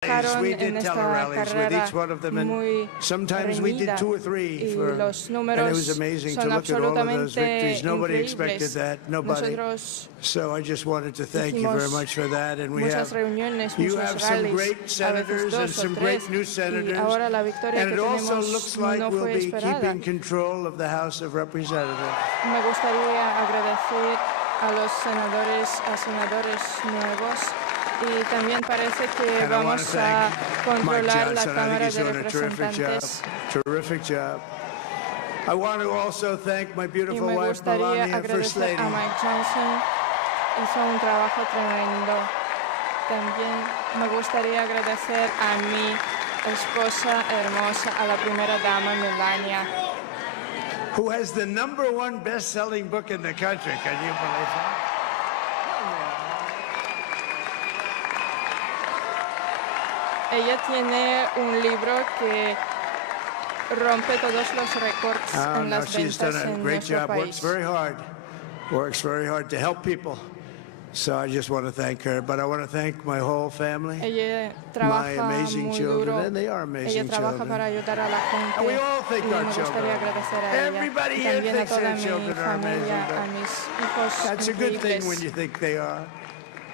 trabajaron en esta carrera muy reñida y los números son absolutamente increíbles. Nosotros hicimos muchas reuniones, muchos rallies, a veces 2 o 3, y ahora la victoria que tenemos no fue esperada. Me gustaría agradecer a los senadores nuevos. Y también parece que vamos a controlar la Cámara de Representantes. Y me gustaría agradecer a Mike Johnson. Hizo un trabajo tremendo. También me gustaría agradecer a mi esposa hermosa, a la primera dama, Melania. Who has the #1 best-selling book in the country? Can you believe that? Ella tiene un libro que rompe todos los récords en las ventas en nuestro país. Works very hard to help people. So I just want to thank her, but I want to thank my whole family, my amazing children, and they are amazing children. Para ayudar a la gente. And we all think our children. Everybody here thinks their children are amazing. That's a good thing when you think they are.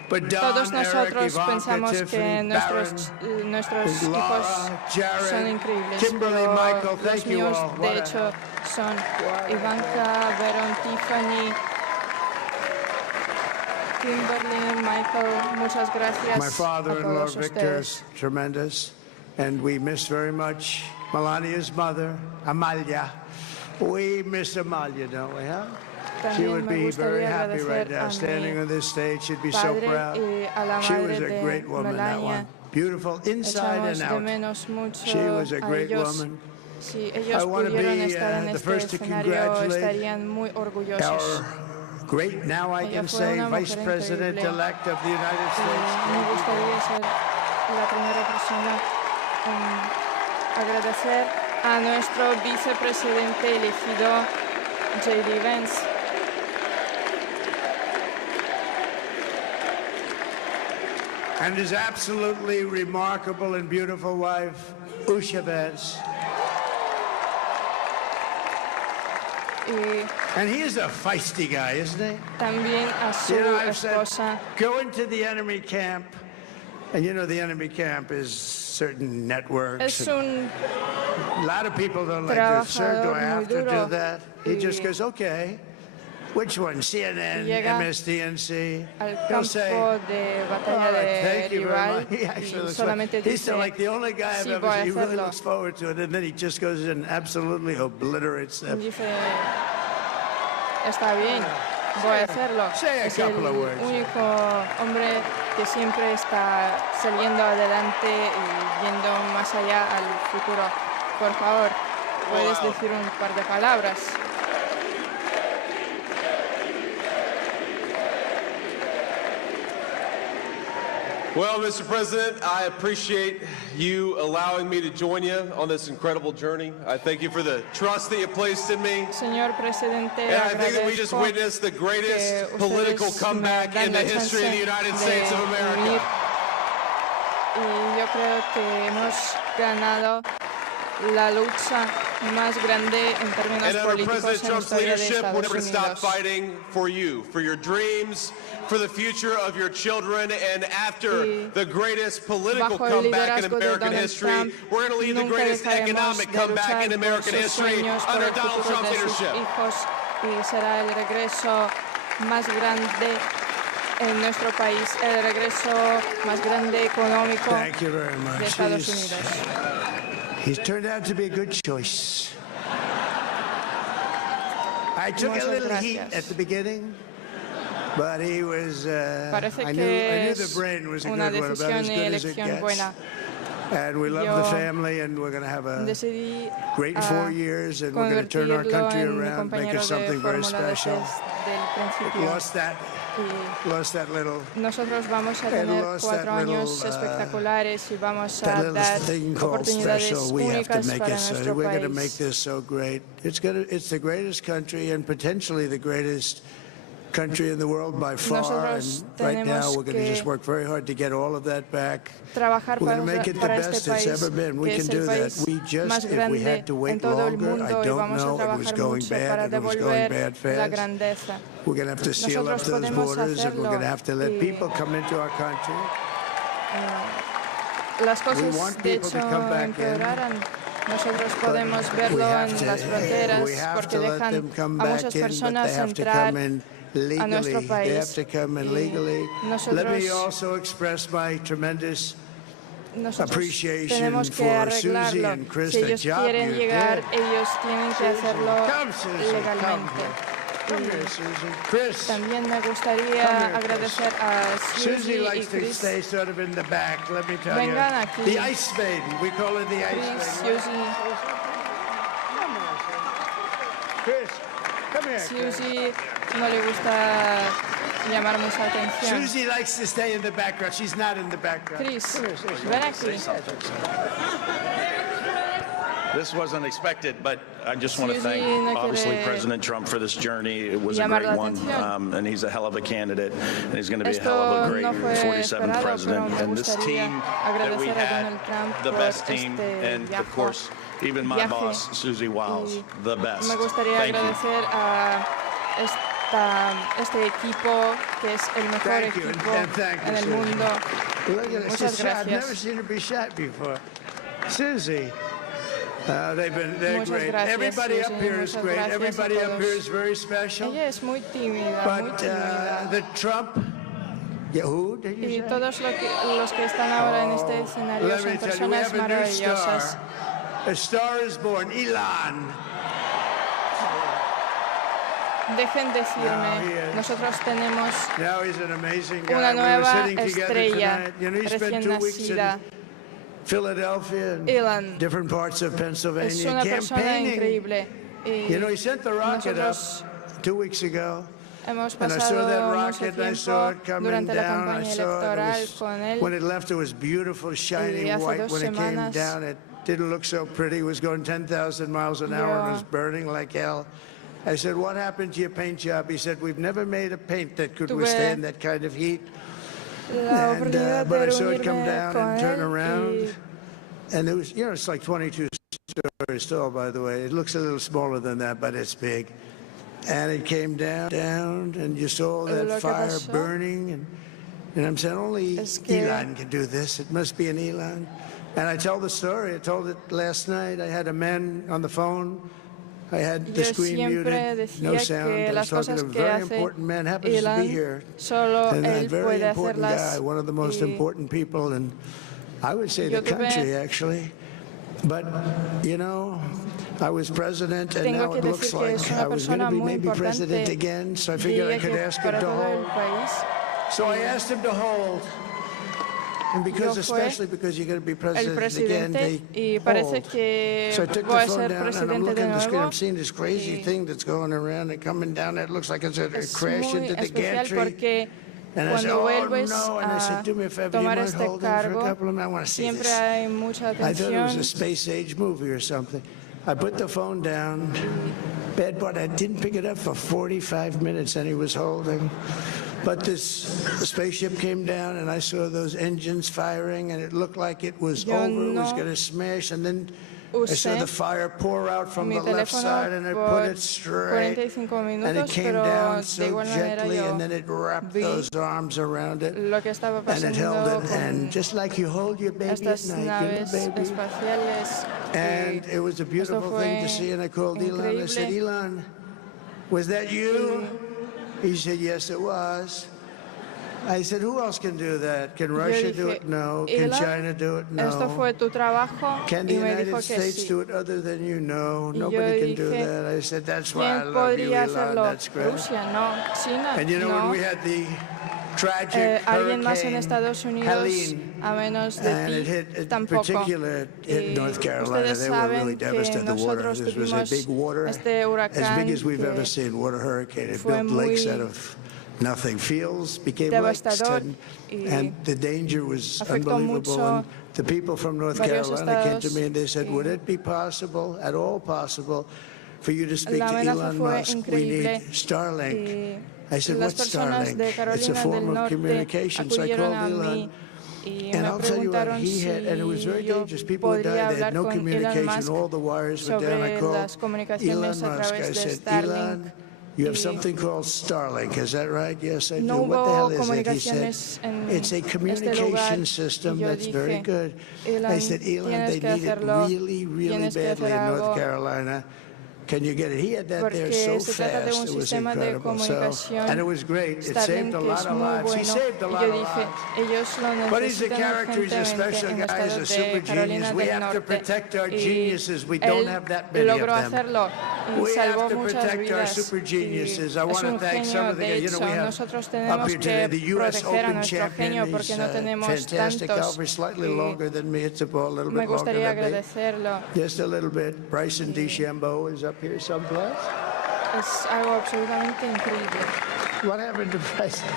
Todos nosotros pensamos que nuestros hijos son increíbles, pero los míos, de hecho, son Ivanka, Veron, Tiffany, Kimberly, Michael. Muchas gracias. My father-in-law, Victor, is tremendous, and we miss very much Melania's mother, Amalia. We miss Amalia, don't we, huh? She would be very happy right now, standing on this stage. She'd be so proud. She was a great woman, that one. Beautiful inside and out. She was a great woman. I want to be the first to congratulate our great, now I can say, Vice President-elect of the United States. Me gustaría ser la primera persona en agradecer a nuestro vicepresidente elegido, JD Vance. And his absolutely remarkable and beautiful wife, Usha Vance. And he is a feisty guy, isn't he? También a su esposa. Go into the enemy camp, and you know the enemy camp is certain networks. A lot of people don't like this. Sir, do I have to do that? He just goes, okay. Which one? CNN, MSDNC? He'll say, thank you very much. He actually looks like, he's like the only guy I've ever seen. He really looks forward to it, and then he just goes in and absolutely obliterates them. Está bien, voy a hacerlo. Es el único hombre que siempre está saliendo adelante y yendo más allá al futuro. Por favor, puedes decir un par de palabras. Well, Mr. President, I appreciate you allowing me to join you on this incredible journey. I thank you for the trust that you placed in me. Señor Presidente, and I think that we just witnessed the greatest political comeback in the history of the United States of America. Y yo creo que hemos ganado la lucha más grande en términos políticos en la historia de Estados Unidos. We're never going to stop fighting for you, for your dreams, for the future of your children, and after the greatest political comeback in American history, we're going to lead the greatest economic comeback in American history under Donald Trump's leadership. Y será el regreso más grande en nuestro país, el regreso más grande económico de Estados Unidos. He's turned out to be a good choice. I took a little heat at the beginning, but he was, I knew the brain was a good one, about as good as it gets. And we love the family, and we're going to have a great 4 years, and we're going to turn our country around, make it something very special. Lost that little. Nosotros vamos a tener 4 años espectaculares y vamos a dar oportunidades únicas para nuestro país. We're going to make país. this so great. It's the greatest country and potentially the greatest country in the world by far, and right now we're going to just work very hard to get all of that back. We're going to make it the best it's ever been. We can do that. We just, if we had to wait longer, I don't know, it was going bad, and it was going bad fast. We're going to have to seal up those borders, and we're going to have to let people come into our country. Las cosas, de hecho, empeoraran. Nosotros podemos verlo en las fronteras porque dejan a muchas personas entrar a nuestro país. Nosotros tenemos que arreglarlo. Si ellos quieren llegar, ellos tienen que hacerlo legalmente. También me gustaría agradecer a Susie y Chris. Vengan aquí. Chris, Susie no le gusta llamar mucha atención. Susie likes to stay in the background. She's not in the background. Chris, ven aquí. This wasn't expected, but I just want to thank, obviously, President Trump for this journey. It was a great one, and he's a hell of a candidate, and he's going to be a hell of a great 47th president. And this team that we had, the best team, and of course, even my boss, Susie Wiles, the best. Me gustaría agradecer a este equipo, que es el mejor equipo en el mundo. Muchas gracias. I've never seen her be shot before. Susie. They're great. Gracias, everybody Susie. up here is great. Everybody up here is very special. Ella es muy tímida, but the Trump, who did you say? Y todos los que están ahora en este escenario son personas maravillosas. A star is born, Elon. Dejen decirme, nosotros tenemos una nueva estrella recién nacida. Philadelphia and Elon different parts of Pennsylvania, es una persona increíble. You know, he sent the rocket up 2 weeks ago, and I saw that rocket, and I saw it coming down. I saw it when it left, it was beautiful, shining white. When it came down, it didn't look so pretty. It was going 10,000 miles an hour, and it was burning like hell. I said, what happened to your paint job? He said, we've never made a paint that could withstand that kind of heat. But I saw it come down and turn around, and it was, you know, it's like 22 stories tall, by the way. It looks a little smaller than that, but it's big. And it came down, and you saw that fire burning, and I'm saying only Elon can do this. It must be an Elon. And I tell the story. I told it last night. I had a man on the phone. I had the screen muted, no sound. I was talking to a very important man, happens to be here, and a very important guy, one of the most important people in, I would say, the country, actually. But, you know, I was president, and now it looks like I was going to be maybe president again, so I figured I could ask him to hold. So I asked him to hold. And because, especially because you're going to be president again, they hold. So I took the phone down and I'm looking at the screen. I'm seeing this crazy thing that's going around and coming down. It looks like it's a crash into the gantry. And I said, oh no. And I said, do me a favor, you might hold him for a couple of minutes. I want to see this. I thought it was a space age movie or something. I put the phone down. Bad part, I didn't pick it up for 45 minutes and he was holding. But the spaceship came down and I saw those engines firing and it looked like it was over, it was going to smash, and then I saw the fire pour out from the left side and I put it straight and it came down so gently and then it wrapped those arms around it and it held it, and just like you hold your baby at night, you know, baby. And it was a beautiful thing to see, and I called Elon. I said, Elon, was that you? He said, yes, it was. I said, who else can do that? Can Russia do it? No. Can China do it? No. Can the United States do it other than you? No. Nobody can do that. I said, that's why I love you, Elon. That's great. And you know, when we had the tragic hurricane Helene, and it hit, in particular, in North Carolina, they were really devastated. The water, this was a big water, as big as we've ever seen, water hurricane. It built lakes out of nothing. Fields became lakes, and the danger was unbelievable. And the people from North Carolina came to me and they said, would it be possible, at all possible, for you to speak to Elon Musk? We need Starlink. I said, las what's personas Starlink? de It's a Carolina form del of Norte communication. So I acudieron called a mí Elon. y And me I'll tell you what, preguntaron he had, and it was si very yo dangerous. People would podría die. They had hablar no con Elon communication. Musk All the wires were down. I sobre called las comunicaciones Elon a Musk. I través de said, Starlink. Elon, you have something called Starlink. Is that right? Yes, I do. No What the hell hubo is it? He said, comunicaciones en it's a este lugar. communication Y system yo that's very dije, good. I Elon, said, Elon, tienes they que need it hacerlo, really, really tienes que badly hacer in North algo, Carolina. Can you get it? He had that there so porque se trata de fast. un It was sistema de incredible. So, comunicación and it was great. It Starlink saved a que lot es of muy lives. He bueno. saved a Y lot yo of dije, lives. ellos lo But he's a necesitan character, he's a urgentemente special en guy, los he's a estados super de Carolina genius. We del have to Norte. protect our Y geniuses. We don't have that many logró of them. hacerlo y We salvó have to muchas protect our vidas. super Y geniuses. I es want to un thank some genio. of the De guys. You know, we hecho, have nosotros up tenemos here today the que U.S. proteger a Open nuestro champion. genio He's porque no tenemos fantastic tantos. golfer, slightly longer than me. Hits the ball a little Me bit longer gustaría than me. agradecerlo. Just a little bit. Bryson DeChambeau is up here someplace. Es algo absolutamente increíble. What happened to Bryson?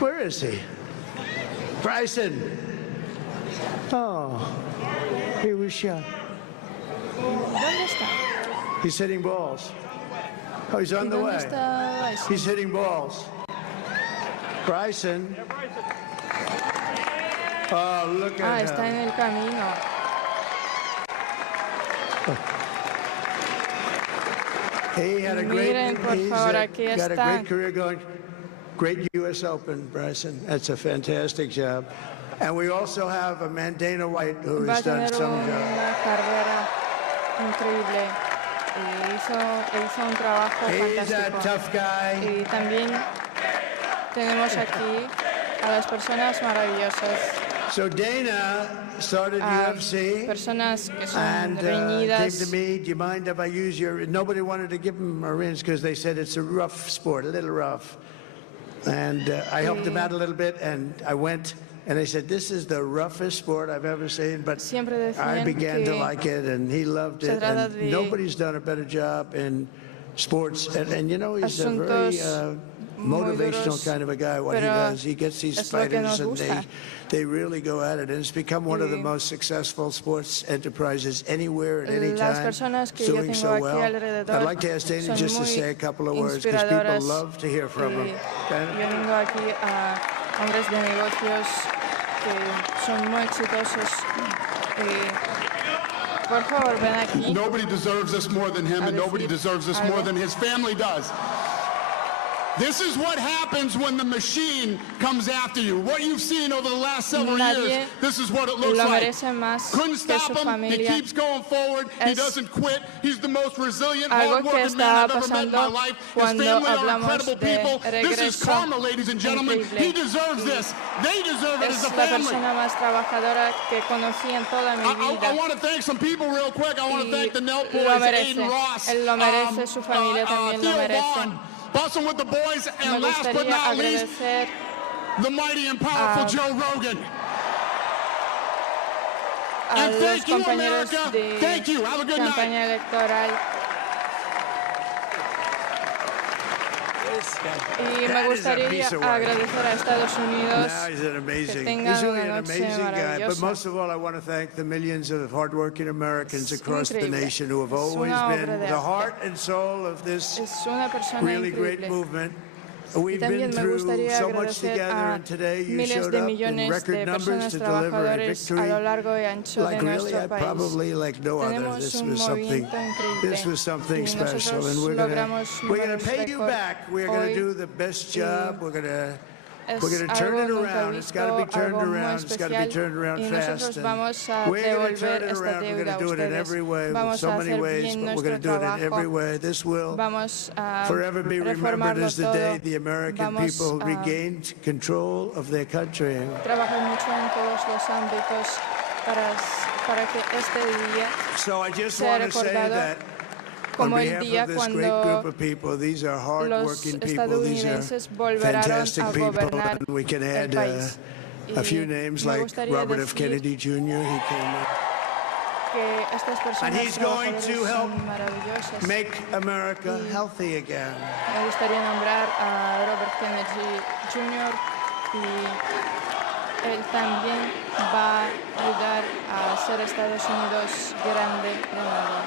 Where is he? Bryson! Oh, he was shot. ¿Dónde está? He's hitting balls. Oh, he's on the ¿Dónde way. está Bryson? He's hitting balls. Bryson. Oh, look at Está him. en el camino. He had a Miren, por favor, he's aquí got a está. great career going. Great U.S. Open, Bryson. That's a fantastic job. And we also have a man, Dana White, who Va a has done tener some job. una carrera increíble. Y hizo un trabajo He's a fantástico. tough guy. Y también tenemos aquí a las personas maravillosas. So Dana started UFC Personas que son and came reñidas. to me, do you mind if I use your... Nobody wanted to give him a rinse because they said it's a rough sport, a little rough. And I helped him out a little bit, and I went, and I said, this is the roughest sport I've ever seen, but I began to like it, and he loved it, and nobody's done a better job in sports. And you know, he's a very motivational kind of a guy, what he does. He gets these fighters, and they really go at it, and it's become one of the most successful sports enterprises anywhere at any time, doing so well. I'd like to ask Dana just to say a couple of words, because people love to hear from him. Yo vengo aquí a hombres de negocios que son muy exitosos. Por favor, ven aquí. Nobody deserves this more than him, and nobody deserves this more than his family does. This is what happens when the machine comes after you. What you've seen over the last several years, this is what it looks like. Couldn't stop him. He keeps going forward. He doesn't quit. He's the most resilient, hard-working man I've ever met in my life. His family are incredible people. This is karma, ladies and gentlemen. He deserves this. They deserve it as a family. I want to thank some people real quick. I want to thank the Nelt boys, Aiden Ross, Theo Vaughn, Bussin' with the boys, and last but not least, the mighty and powerful Joe Rogan. And thank you, America. Thank you. Have a good night. Y me gustaría agradecer a Estados Unidos que tengan una noche maravillosa. But most of all, I want to thank the millions of hardworking Americans across the nation who have always been the heart and soul of this really great movement. We've been through so much together, and today you showed up in record numbers to deliver a victory like really, probably like no other. This was something special, and we're gonna pay you back. We're gonna do the best job. We're gonna turn it around. It's got to be turned around. It's got to be turned around fast. We're going to turn it around. We're going to do it in every way, so many ways, but we're going to do it in every way. This will forever be remembered as the day the American people regained control of their country. So I just want to say that como el día cuando these are hard-working los people, these are estadounidenses volverán fantastic a people, gobernar and we can el add país. a few names Me like gustaría Robert F. decir Kennedy Jr. He came que estas and personas he's going to help son maravillosas. make America healthy again. Me gustaría nombrar a Robert Kennedy Jr. y él también va a ayudar a hacer Estados Unidos grande de nuevo.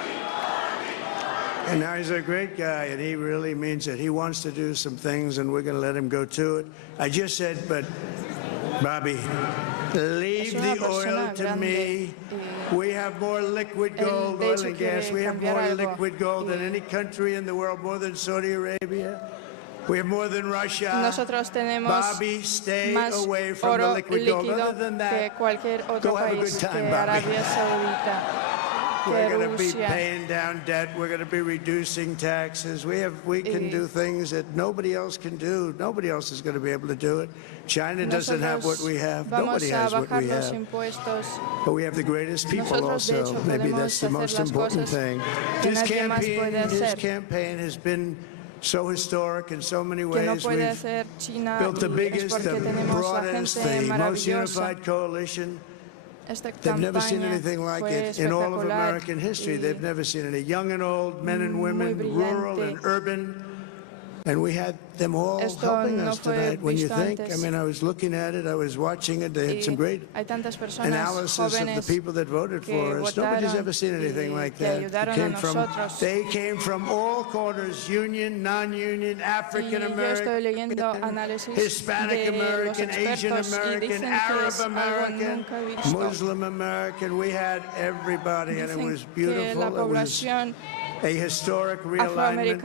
And now he's a great guy, and he really means it. He wants to do some things, and we're going to let him go to it. I just said, but, Bobby, leave the oil to me. We have more liquid gold, oil and gas. We have more liquid gold than any country in the world, more than Saudi Arabia. We have more than Russia. Nosotros tenemos Bobby, stay más away from the oro liquid gold. líquido Other than que that, cualquier otro go have a país, good time, que Bobby. Arabia Saudita, We're que going to be Rusia. paying down debt. We're going to be reducing taxes. We can do things that nobody else can do. Nobody else is going to be able to do it. China doesn't have what we have. Nobody has what we have. But we have the greatest people also. Maybe that's the most important thing. This campaign has been so historic in so many ways. We've built the biggest, the broadest, the most unified coalition. They've never seen anything like it in all of American history. They've never seen it. Young and old, men and women, rural and urban. And we had them all helping us tonight. When you think, I mean, I was looking at it, I was watching it. They had some great analysis of the people that voted for us. Nobody's ever seen anything like that. They came from all corners, union, non-union, African American, Hispanic American, Asian American, Arab American, Muslim American. We had everybody, and it was beautiful. It was a historic realignment,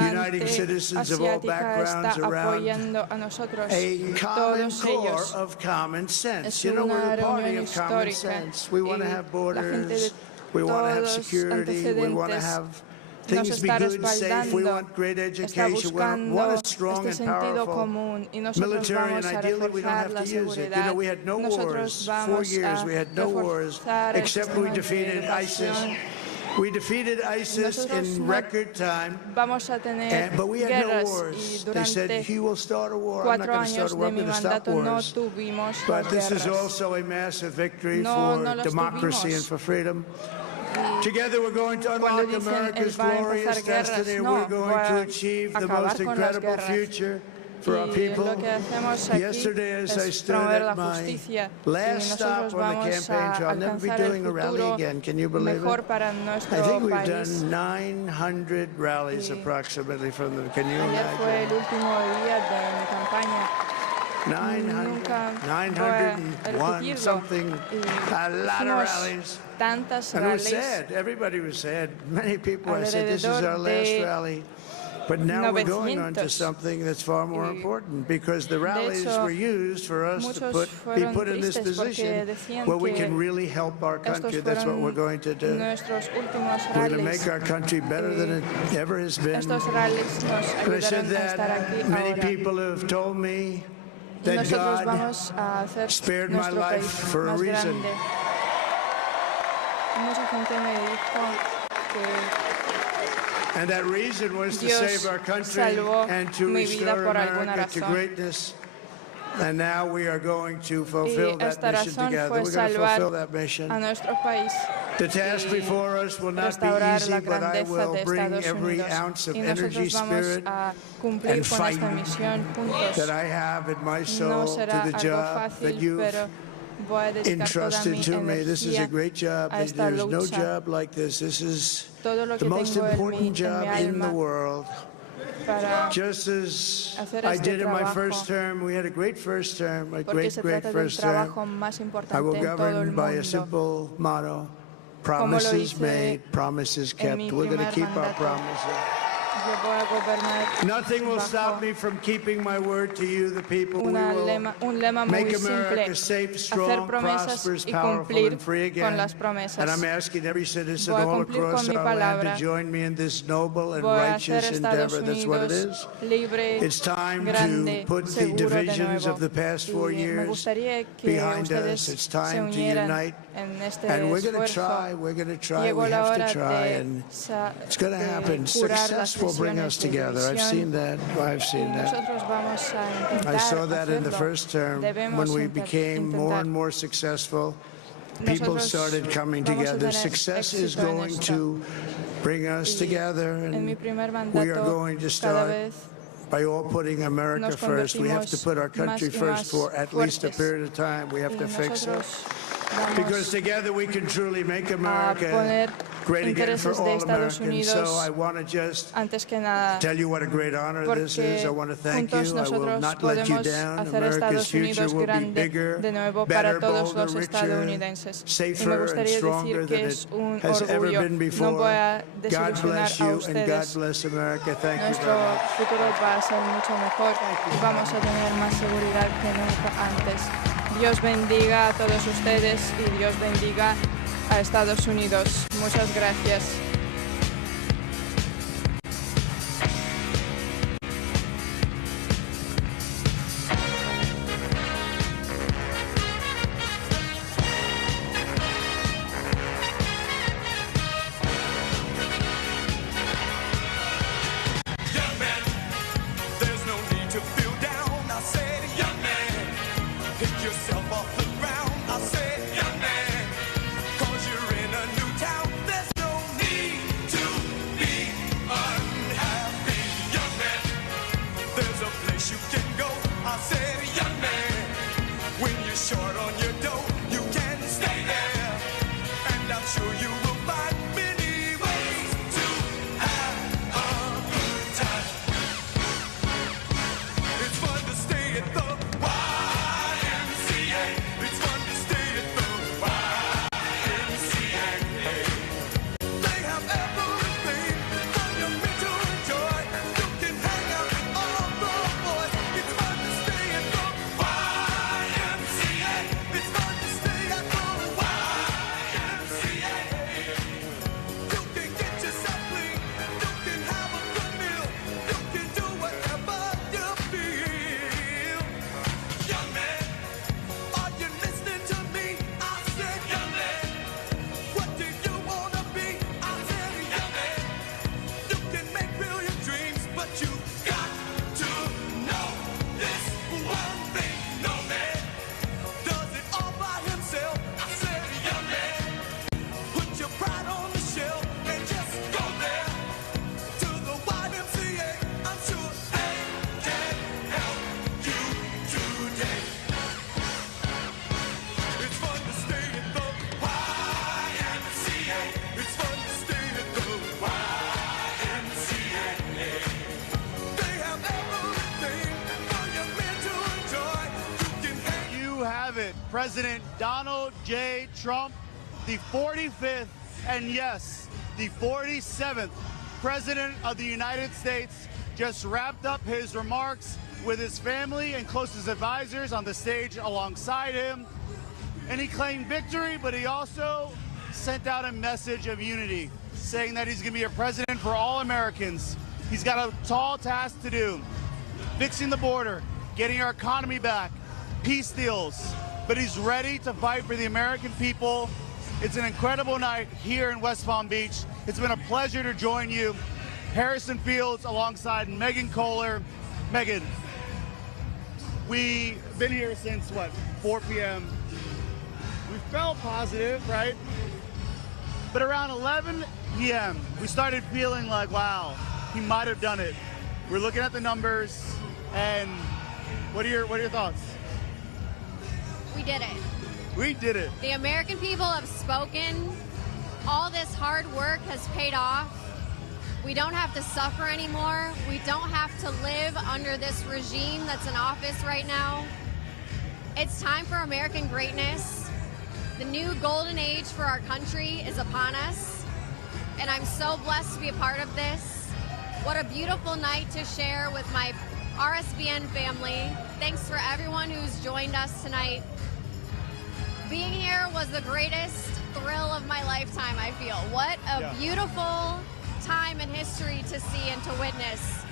uniting citizens of all backgrounds around a common core of common sense. You know, we're a party of common sense. We want to have borders, we want to have security, we want to have things be good, safe, we want great education, we want a strong and powerful military, and ideally we don't have to use it. You know, we had no wars, 4 years we had no wars, except we defeated ISIS. We defeated ISIS in record time, but we had no wars. They said, he will start a war. I'm not going to start a war, I'm going to stop wars. But this is also a massive victory for democracy and for freedom. Together we're going to unlock America's glorious destiny. We're going to achieve the most incredible future for our people. Yesterday, as I stood at my last stop on the campaign trail, I'll never be doing a rally again. Can you believe it? I think we've done 900 rallies approximately from them. Can you imagine? 901 something, a lot of rallies. And it was sad. Everybody was sad. Many people, I said, this is our last rally. But now we're going on to something that's far more important, because the rallies were used for us to be put in this position where we can really help our country. That's what we're going to do. We're going to make our country better than it ever has been. And I said that many people have told me that God spared my life for a reason. And that reason was to save our country and to restore America to greatness. And now we are going to fulfill that mission together. We're going to fulfill that mission. The task before us will not be easy, but I will bring every ounce of energy, spirit, and fight that I have in my soul to the job that you've entrusted to me. This is a great job. There's no job like this. This is the most important job in the world. Just as I did in my first term, we had a great first term, a great first term. I will govern by a simple motto: promises made, promises kept. We're going to keep our promises. Nothing will stop me from keeping my word to you, the people. We will make America safe, strong, prosperous, powerful, and free again. And I'm asking every citizen all across our land to join me in this noble and righteous endeavor. That's what it is. It's time to put the divisions of the past 4 years behind us. It's time to unite. And we're going to try, we have to try, and it's going to happen. Success will bring us together. I've seen that. I saw that in the first term when we became more and more successful. People started coming together. Success is going to bring us together, and we are going to start by all putting America first. We have to put our country first for at least a period of time. We have to fix it. Because together we can truly make America poner great again for intereses de all Estados Americans. Unidos So I want to just antes que nada, tell you what a great honor this is. I want to thank juntos you. I will nosotros not let you podemos down. hacer America's Estados future Unidos will be grande bigger, de nuevo better, para todos bolder, los richer, estadounidenses. Y me safer and gustaría stronger decir que than es it un has ever orgullo. been No before. voy a God desilusionar bless a you and God ustedes. bless America. Thank you Nuestro very much. futuro va a ser mucho mejor y vamos a tener más seguridad que nunca antes. Dios bendiga a todos ustedes y Dios bendiga a Estados Unidos. Muchas gracias. President Donald J. Trump, the 45th and yes, the 47th President of the United States, just wrapped up his remarks with his family and closest advisors on the stage alongside him. And he claimed victory, but he also sent out a message of unity, saying that he's going to be a president for all Americans. He's got a tall task to do, fixing the border, getting our economy back, peace deals, but he's ready to fight for the American people. It's an incredible night here in West Palm Beach. It's been a pleasure to join you. Harrison Fields alongside Megan Kohler. Megan, we've been here since, what, 4 p.m. We felt positive, right? But around 11 p.m., we started feeling like, wow, he might have done it. We're looking at the numbers, and what are your thoughts? We did it. We did it. The American people have spoken. All this hard work has paid off. We don't have to suffer anymore. We don't have to live under this regime that's in office right now. It's time for American greatness. The new golden age for our country is upon us, and I'm so blessed to be a part of this. What a beautiful night to share with my RSBN family. Thanks for everyone who's joined us tonight. Being here was the greatest thrill of my lifetime, I feel. What a beautiful time in history to see and to witness.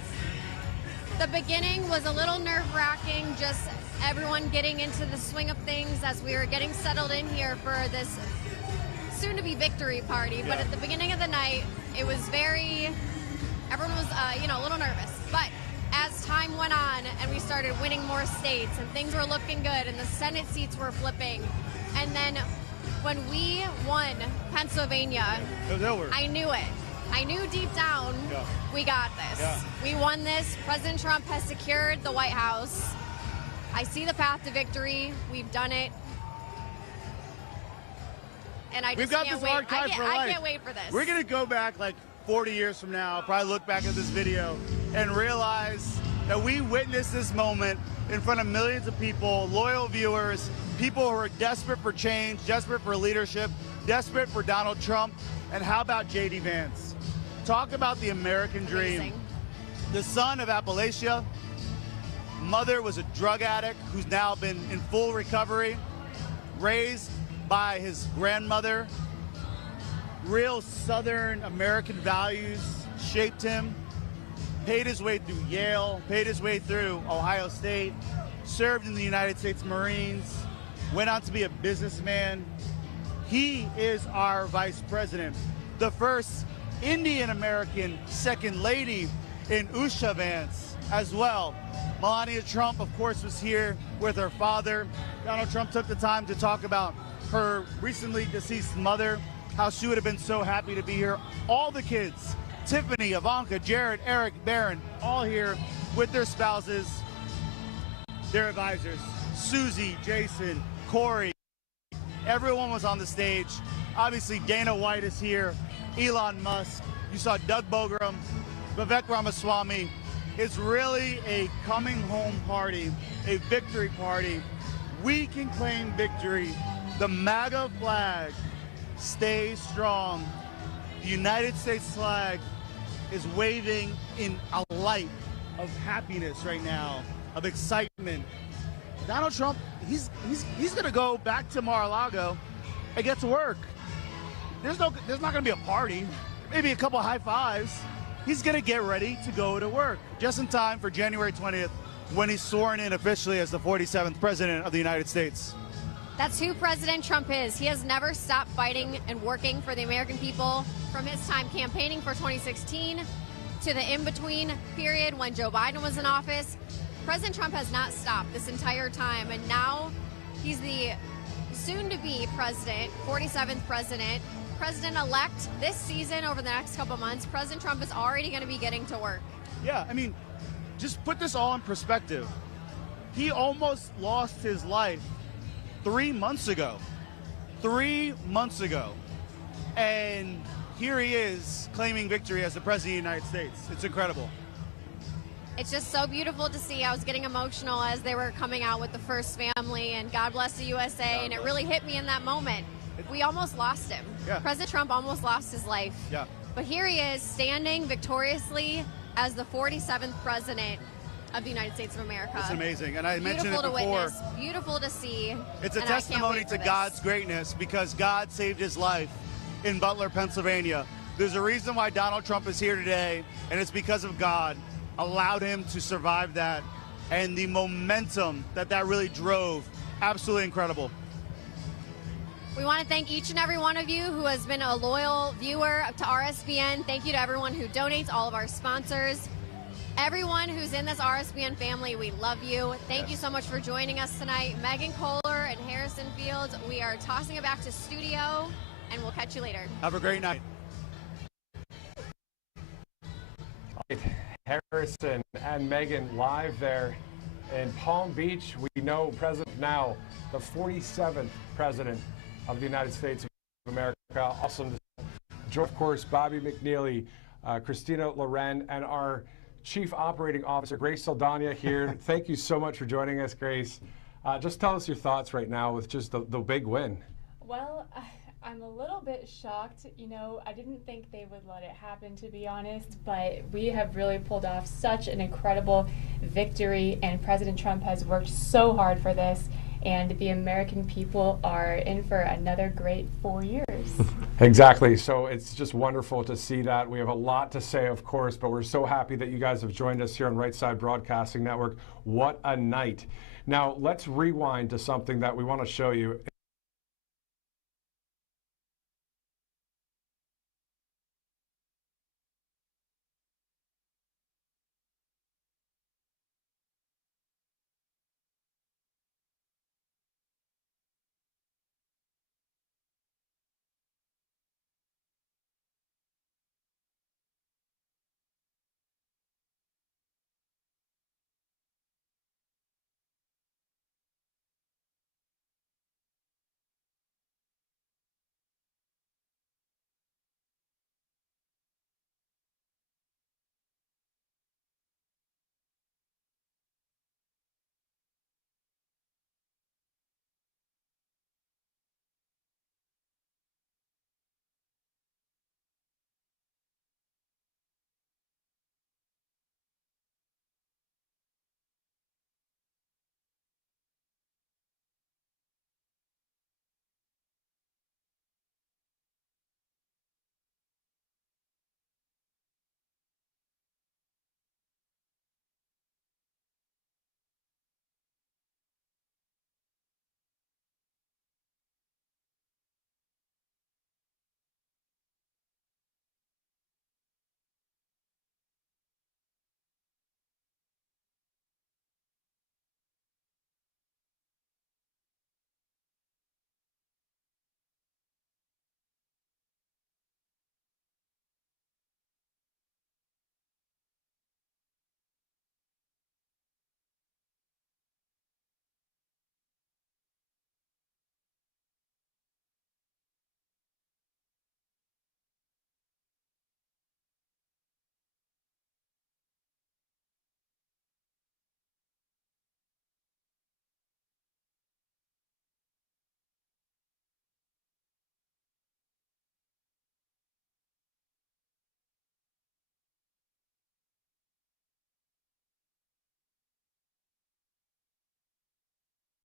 The beginning was a little nerve-wracking, just everyone getting into the swing of things as we were getting settled in here for this soon-to-be victory party. But at the beginning of the night, it was everyone was, a little nervous. But as time went on and we started winning more states and things were looking good and the Senate seats were flipping, and then when we won Pennsylvania, it was over. I knew it. I knew deep down we got this. We won this. President Trump has secured the White House. I see the path to victory. We've done it. and I We've just got can't this wait. archived for life. I can't wait for this. We're going to go back like 40 years from now, probably look back at this video and realize that we witnessed this moment in front of millions of people, loyal viewers, people who are desperate for change, desperate for leadership, desperate for Donald Trump. And how about JD Vance? Talk about the American dream. Amazing. The son of Appalachia, mother was a drug addict who's now been in full recovery, raised by his grandmother. Real Southern American values shaped him, paid his way through Yale, paid his way through Ohio State, served in the United States Marines, went on to be a businessman. He is our vice president, the first Indian American second lady in EE.UU Vance as well. Melania Trump, of course, was here with her father. Donald Trump took the time to talk about her recently deceased mother, how she would have been so happy to be here. All the kids, Tiffany, Ivanka, Jared, Eric, Barron, all here with their spouses, their advisors, Susie, Jason, Corey. Everyone was on the stage. Obviously, Dana White is here, Elon Musk. You saw Doug Bogram, Vivek Ramaswamy. It's really a coming home party, a victory party. We can claim victory. The MAGA flag stays strong. The United States flag is waving in a light of happiness right now, of excitement. Donald Trump, he's gonna go back to Mar-a-Lago and get to work. There's not gonna be a party, maybe a couple high fives. He's gonna get ready to go to work just in time for January 20th when he's sworn in officially as the 47th president of the United States. That's who President Trump is. He has never stopped fighting and working for the American people from his time campaigning for 2016 to the in-between period when Joe Biden was in office. President Trump has not stopped this entire time, and now he's the soon-to-be president, 47th president-elect this season. Over the next couple months, President Trump is already going to be getting to work. Yeah, I mean, just put this all in perspective. He almost lost his life 3 months ago. 3 months ago. And here he is claiming victory as the President of the United States. It's incredible. It's just so beautiful to see. I was getting emotional as they were coming out with the first family and God bless the USA, and it really hit me in that moment. We almost lost him. Yeah. President Trump almost lost his life. Yeah. But here he is standing victoriously as the 47th president of the United States of America. It's amazing, and I mentioned it Beautiful to before. witness, beautiful to see. It's a and I can't testimony wait for to this. God's greatness because God saved his life in Butler, Pennsylvania. There's a reason why Donald Trump is here today, and it's because of God allowed him to survive that, and the momentum that really drove. Absolutely incredible. We want to thank each and every one of you who has been a loyal viewer to RSBN. Thank you to everyone who donates, all of our sponsors. Everyone who's in this RSBN family, we love you. Thank you so much for joining us tonight. Megan Kohler and Harrison Fields, we are tossing it back to studio, and we'll catch you later. Have a great night. Harrison and Megan live there in Palm Beach. We know President now, the 47th President of the United States of America. Awesome to join, of course, Bobby McNeely, Christina Loren, and our Chief Operating Officer, Grace Saldana here. Thank you so much for joining us, Grace. Just tell us your thoughts right now with just the big win. Well, I'm a little bit shocked. You know, I didn't think they would let it happen, to be honest, but we have really pulled off such an incredible victory, and President Trump has worked so hard for this, and the American people are in for another great 4 years. Exactly. So it's just wonderful to see that. We have a lot to say, of course, but we're so happy that you guys have joined us here on Right Side Broadcasting Network. What a night. Now, let's rewind to something that we want to show you.